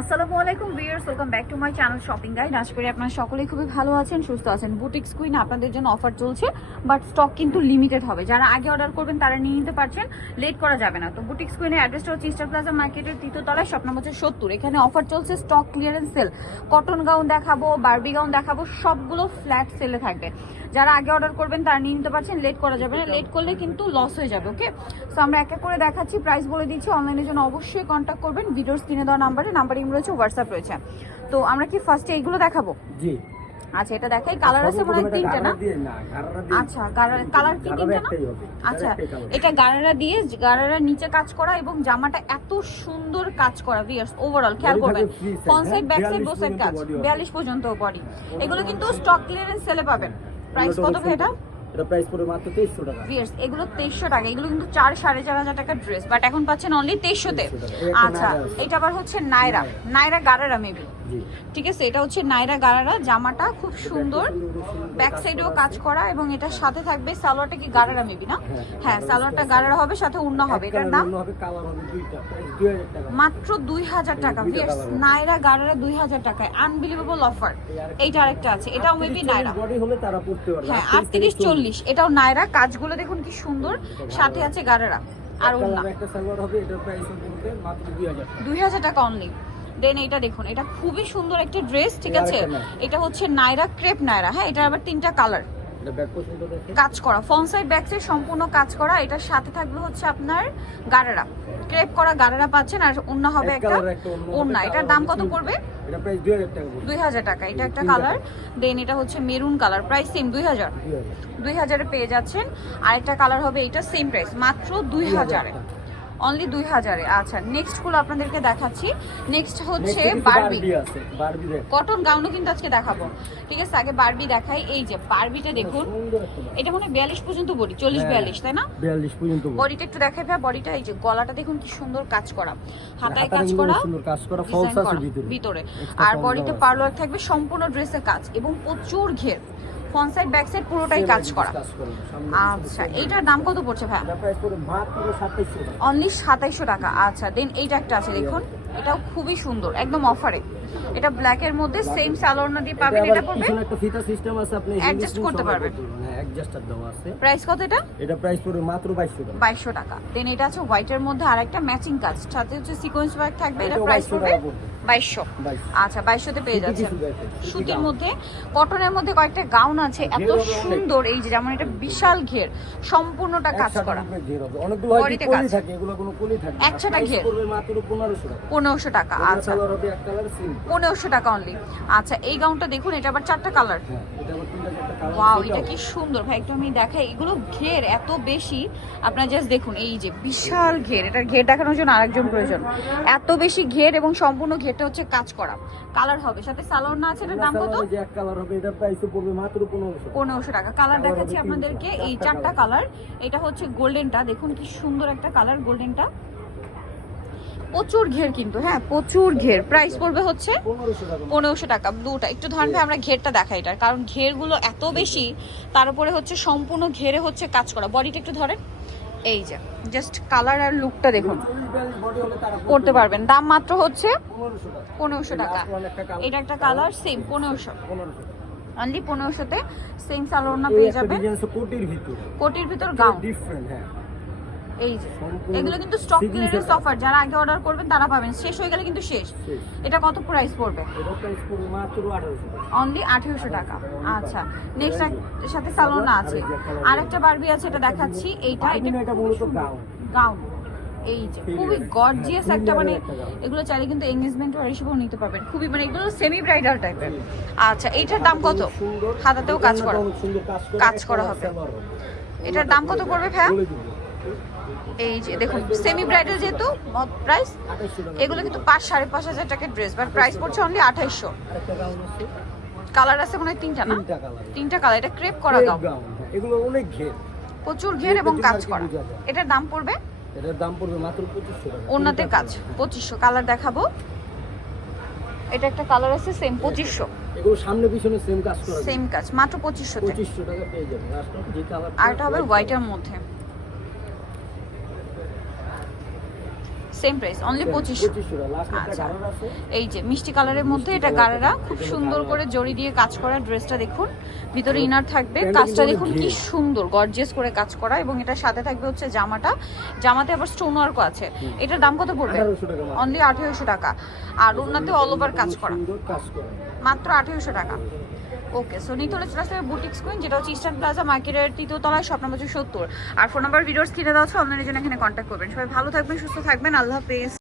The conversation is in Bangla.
আসসালামু আলাইকুম viewers, welcome back to my channel shopping guide. আশা করি আপনারা সকলেই খুবই ভালো আছেন, সুস্থ আছেন। বুটিক্স কুইন আপনাদের জন্য অফার চলছে, বাট স্টক কিন্তু লিমিটেড হবে। যারা আগে অর্ডার করবেন তারা নিয়ে নিতে পারছেন, লেট করা যাবে না। তো বুটিক্স কুইনের অ্যাড্রেসটা হচ্ছে ইস্টার প্লাজা মার্কেটের 3য় তলায়, শপ নম্বর হচ্ছে 70। এখানে অফার চলছে, stock clearance sale. Cotton gown দেখাবো, বারবি গাউন দেখাবো, সবগুলো ফ্ল্যাট সেলে থাকবে। যারা আগে অর্ডার করবেন তারা নিয়ে নিতে পারছেন, লেট করা যাবে না। লেট করলে কিন্তু লস হয়ে যাবে। ওকে, সো আমরা এক এক করে দেখাচ্ছি, প্রাইস বলে দিচ্ছি। অনলাইনের জন্য অবশ্যই কন্ট্যাক্ট করবেন ভিডিওর স্ক্রিনে দেওয়া নাম্বার রয়েছে, হোয়াটসঅ্যাপ রয়েছে। তো আমরা কি ফার্স্টে এইগুলো দেখাবো? জি আচ্ছা, এটা দেখাই। কালার আছে মনে হয় 3টে না? আচ্ছা, কালার কি 3টে না? আচ্ছা, এটা গারারা নিচে কাজ করা এবং জামাটা এত সুন্দর কাজ করা। ভিউয়ার্স ওভারঅল খেয়াল করবেন, front side back side both side কাজ, 42 পর্যন্ত বডি। এগুলো কিন্তু স্টক ক্লিয়ারেন্স সেলে পাবেন। প্রাইস কত ভাই এটা? এটা প্রাইস পড়বে মাত্র 2300 টাকা। ভিউয়ার্স এগুলো 2300 টাকা। এগুলো কিন্তু 4-4.5 টাকার ড্রেস, বাট এখন পাচ্ছেন অনলি 2300 তে। আচ্ছা, এটা আবার হচ্ছে নাইরা গারারা মেবি। ঠিক আছে, এটা হচ্ছে নাইরা গারারা। জামাটা খুব সুন্দর, ব্যাক সাইডেও কাজ করা এবং এটার সাথে থাকবে সালোয়ারটা কি গারারা মেবি না? হ্যাঁ, সালোয়ারটা গারারা হবে, সাথে ওড়না হবে। এটার দাম মাত্র 2000 টাকা। ভিউয়ার্স নাইরা গারারা 2000 টাকায়, আনবিলিভেবল অফার। এইটা আরেকটা আছে, এটাও মেবি নাইরা বডি হলে তারা পড়তে পারবে। হ্যাঁ, 38-40। এটাও নাইরা, কাজগুলো দেখুন কি সুন্দর, সাথে আছে গারারা আর ওড়না। একটা সালোয়ার হবে, এটার প্রাইস হবে মাত্র 2000 টাকা অনলি। দেন এটা দেখুন, এটা খুবই সুন্দর একটা ড্রেস। ঠিক আছে, এটা হচ্ছে নাইরা ক্রেপ নাইরা। হ্যাঁ, এটা আবার 3টা কালার, কাজ করা ফ্রন্ট সাইড ব্যাক সাইড সম্পূর্ণ কাজ করা। এটার সাথে থাকবে হচ্ছে আপনার গারারা, ক্রেপ করা গারারা পাচ্ছেন, আর ওড়না হবে একটা ওড়না। এটার দাম কত পড়বে? এটা প্রাইস 2000 টাকা। 2000 টাকা। এটা একটা কালার। দেন এটা হচ্ছে মেরুন কালার, প্রাইস সেম 2000 এ পেয়ে যাচ্ছেন। আরেকটা কালার হবে, এটা সেম প্রাইস মাত্র 2000 এ, অনলি 2000 এ। আচ্ছা, নেক্সট গুলো আপনাদেরকে দেখাচ্ছি। নেক্সট হচ্ছে বারবি কটন গাউনও কিন্তু আজকে দেখাবো। ঠিক আছে, আগে বারবি দেখাই। এই যে বারবিটা দেখুন, এটা মনে হয় 42 পর্যন্ত বডি, 40-42 তাই না? 42 পর্যন্ত বডিটা একটু দেখাই ভাই। বডিটা এই যে গলাটা দেখুন কি সুন্দর কাজ করা, হাতায় কাজ করা, সুন্দর কাজ করা, ফলস আছে ভিতরে। আর বডিতে পার্লার থাকবে, সম্পূর্ণ ড্রেসে কাজ এবং প্রচুর ঘের, ফ্রন্ট সাইড ব্যাক সাইড পুরোটাই কাজ করা। আচ্ছা, এইটার দাম কত পড়ছে ভাই? অনলি 2700 টাকা। আচ্ছা, দেন এইটা একটা আছে দেখুন, এটাও খুবই সুন্দর, একদম অফারে। এটা ব্ল্যাক এর মধ্যে সেম সালোয়ার দিয়ে পাবেন। এটা পড়বে, একটা ফিতা সিস্টেম আছে, আপনি অ্যাডজাস্ট করতে পারবেন। হ্যাঁ, অ্যাডজাস্টার দেওয়া আছে। প্রাইস কত এটা? এটা প্রাইস পড়বে মাত্র 2200 টাকা। দেন এটা আছে হোয়াইটের মধ্যে, আরেকটা ম্যাচিং কাজ, সাথে হচ্ছে সিকোয়েন্স ওয়ার্ক থাকবে। এটা প্রাইস পড়বে 2200। আচ্ছা, 2200 তে পেয়ে যাচ্ছেন। সুতির মধ্যে, কটনের মধ্যে কয়েকটা গাউন আছে, এত সুন্দর। এই যে যেমন এটা বিশাল ঘের, সম্পূর্ণটা কাজ করা, বডিতে কাজ, একসাথে ঘের, মাত্র 1500 টাকা। আচ্ছা, 1500 টাকা অনলি। আচ্ছা, এই গাউনটা দেখুন, এটা আবার 4টা কালার। ওয়াও, এটা কি সুন্দর ভাই, একটু আমি দেখাই। এগুলো ঘের এত বেশি, আপনারা জাস্ট দেখুন, এই যে বিশাল ঘের। এটার ঘের দেখানোর জন্য আরেকজন প্রয়োজন, এত বেশি ঘের এবং সম্পূর্ণ ঘেরটা হচ্ছে কাজ করা। কালার হবে, সাথে সালোয়ার না আছে। এটার দাম কত? এক কালার হবে, এটার প্রাইস পড়বে মাত্র 1500 টাকা। কালার দেখাচ্ছি আপনাদেরকে, এই 4টা কালার। এটা হচ্ছে গোল্ডেনটা, দেখুন কি সুন্দর একটা কালার, গোল্ডেনটা। প্রচুর ঘের কিন্তু, হ্যাঁ প্রচুর ঘের। প্রাইস পড়বে হচ্ছে 1500 টাকা। ব্লুটা একটু ধরেন ভাই, আমরা ঘেরটা দেখাই এটার, কারণ ঘেরগুলো এত বেশি, তার উপরে হচ্ছে সম্পূর্ণ ঘেরে হচ্ছে কাজ করা। বডিটা একটু ধরেন, এই যে জাস্ট কালার আর লুকটা দেখুন, পড়তে পারবেন। দাম মাত্র হচ্ছে 1500 টাকা। এটা একটা কালার, সেম 1500, অনলি 1500 তে সেম সালোয়ার না পেয়ে যাবেন। কোটির ভিতর গাউন ডিফারেন্ট। হ্যাঁ, এই যে এগুলো কিন্তু স্টক ক্লিয়ারেন্স অফার, যারা আগে অর্ডার করবেন তারা পাবেন, শেষ হয়ে গেলে কিন্তু শেষ। এটা কত প্রাইস পড়বে? এটা প্রাইস পড়বে মাত্র 1800 টাকা, অনলি 1800 টাকা। আচ্ছা, নেক্সট এর সাথে সালোয়ার না আছে, আরেকটা বারবি আছে, এটা দেখাচ্ছি। এইটা এটা মূলত গাউন, এই যে খুবই গর্জিয়াস একটা, মানে এগুলো চাইলে কিন্তু এনগেজমেন্ট ওয়ার হিসেবেও নিতে পারবেন, খুবই মানে এগুলো সেমি ব্রাইডাল টাইপের। আচ্ছা, এইটার দাম কত? হাতাতেও কাজ করা হবে। এটার দাম কত পড়বে ভাইয়া? এই যে দেখুন, সেমি ব্রাইডাল যেহেতু প্রাইস, এগুলো কিন্তু 5-5.5 টাকার ড্রেস, বাট প্রাইস পড়ছে অনলি 2800। কালার আছে মনে হয় 3টা না? 3টা কালার। এটা ক্রেপ করা গাউন, এগুলো অনেক ঘের, প্রচুর ঘের এবং কাজ করা। এটার দাম পড়বে? এটার দাম পড়বে মাত্র 2500 টাকা। ওন্নাতে কাজ 2500। কালার দেখাবো, এটা একটা কালার আছে সেম 2500। এগুলো সামনে পিছনে সেম কাজ করা, সেম কাজ, মাত্র 2500 তে। 2500 টাকা পেয়ে যাবেন। যে কালার, আর এটা হবে হোয়াইটের মধ্যে, সেম প্রাইস অনলি 2500। 2500 টাকা লাস্ট একটা আচ্ছা। কালার আছে এই যে মিষ্টি কালারের মধ্যে এটা গারারা, খুব সুন্দর করে জড়ি দিয়ে কাজ করা ড্রেসটা দেখুন, ভিতরে ইনার থাকবে, কাজটা দেখুন কি সুন্দর গর্জিয়াস করে কাজ করা, এবং এটার সাথে থাকবে হচ্ছে জামাতে আবার স্টোন ওয়ার্কও আছে। এটার দাম কত পড়বে? 1800 টাকা অনলি 1800 টাকা। আর ওনাতে অল ওভার কাজ করা, সুন্দর কাজ করা মাত্র 1800 টাকা। ওকে, সো নিতে হলে চলে আসতে হবে বুটিক্স কুইন, যেটা হচ্ছে ইস্টার্ন প্লাজা মার্কেটের 3য় তলায়, শপ নম্বর 70। আর ফোন নাম্বার ভিডিওস কিনে দেওয়া হচ্ছে, অনলাইনের জন্য এখানে কন্ট্যাক্ট করবেন। সবাই ভালো থাকবেন, সুস্থ থাকবেন, আল্লাহ হাফেজ।